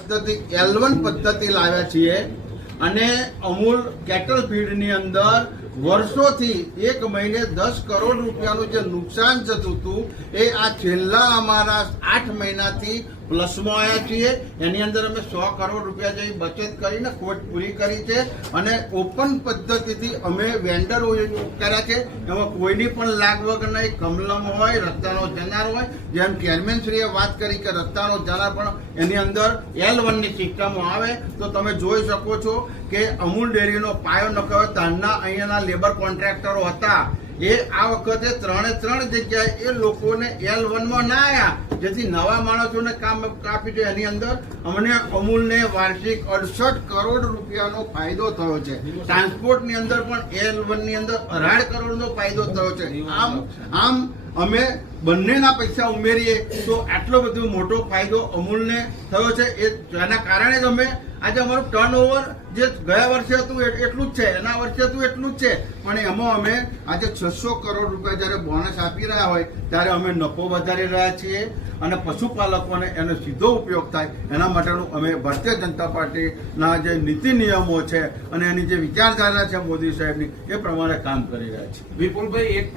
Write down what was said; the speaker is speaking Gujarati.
પદ્ધતિ L1 પદ્ધતિ લાવ્યા છીએ અને અમૂલ કેટલ ફીડની અંદર વર્ષોથી એક મહિને 10 કરોડ રૂપિયાનું જે નુકસાન થતું હતું એ આ છેલ્લા અમારા 8 મહિનાથી પ્લસમાં આવ્યા છીએ. એની અંદર અમે 100 કરોડ રૂપિયા જેવી બચત કરીને ખોટ પૂરી કરી છે અને ઓપન પદ્ધતિથી અમે વેન્ડરો કર્યા છે. એમાં કોઈની પણ લાગવગ નહીં. કમલમ હોય, રસ્તાનો જનાર હોય, જેમ ચેરમેનશ્રીએ વાત કરી કે રસ્તાનો જનાર પણ એની અંદર L1ની સિસ્ટમો આવે તો તમે જોઈ શકો છો કે અમૂલ ડેરીનો પાયો નખાયો ત્યારના અહીંયાના લેબર કોન્ટ્રાક્ટરો હતા એ આ વખતે 3 જગ્યાએ એ લોકોને L1માં ના આવ્યા, જેથી નવા માણસોને કામ કાપી છે. એની અંદર અમને અમૂલને વાર્ષિક 68 કરોડ રૂપિયાનો ફાયદો થયો છે. ટ્રાન્સપોર્ટની અંદર પણ L1ની અંદર 18 કરોડનો ફાયદો થયો છે. આમ અમે બંનેના પૈસા ઉમેરીએ તો આટલો બધો મોટો ફાયદો અમૂલને થયો છે. એના કારણે જ અમે આજે અમારું ટર્નઓવર જે ગયા વર્ષે હતું એટલું જ છે, એના વર્ષે હતું એટલું જ છે, પણ એમાં અમે આજે 600 કરોડ રૂપિયા જ્યારે બોનસ આપી રહ્યા હોય ત્યારે અમે નફો વધારી રહ્યા છીએ અને પશુપાલકોને એનો સીધો ઉપયોગ થાય એના માટેનું અમે ભારતીય જનતા પાર્ટીના જે નીતિ નિયમો છે અને એની જે વિચારધારા છે મોદી સાહેબની એ પ્રમાણે કામ કરી રહ્યા છીએ. વિપુલભાઈ, એક